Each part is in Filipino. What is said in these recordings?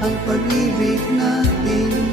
ang pag-ibig natin.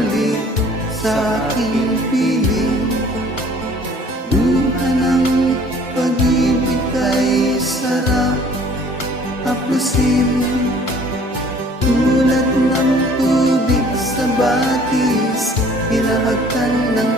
bumalik sa aking piling. Buha ng pag-ibig kay sarap. Tapusin Tulad ng tubig sa batis. Hinahagkan ng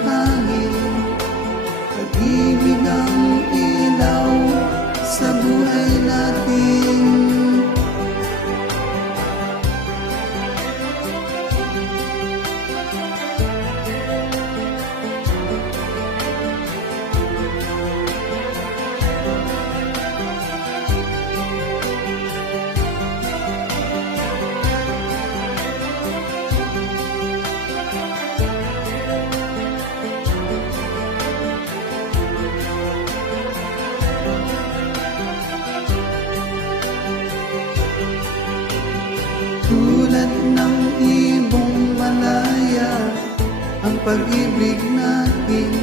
Tulad ng ibong malaya Ang pag-ibig natin.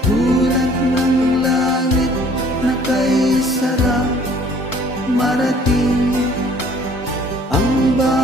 Tulad ng langit na kay sarap Marating ang bahay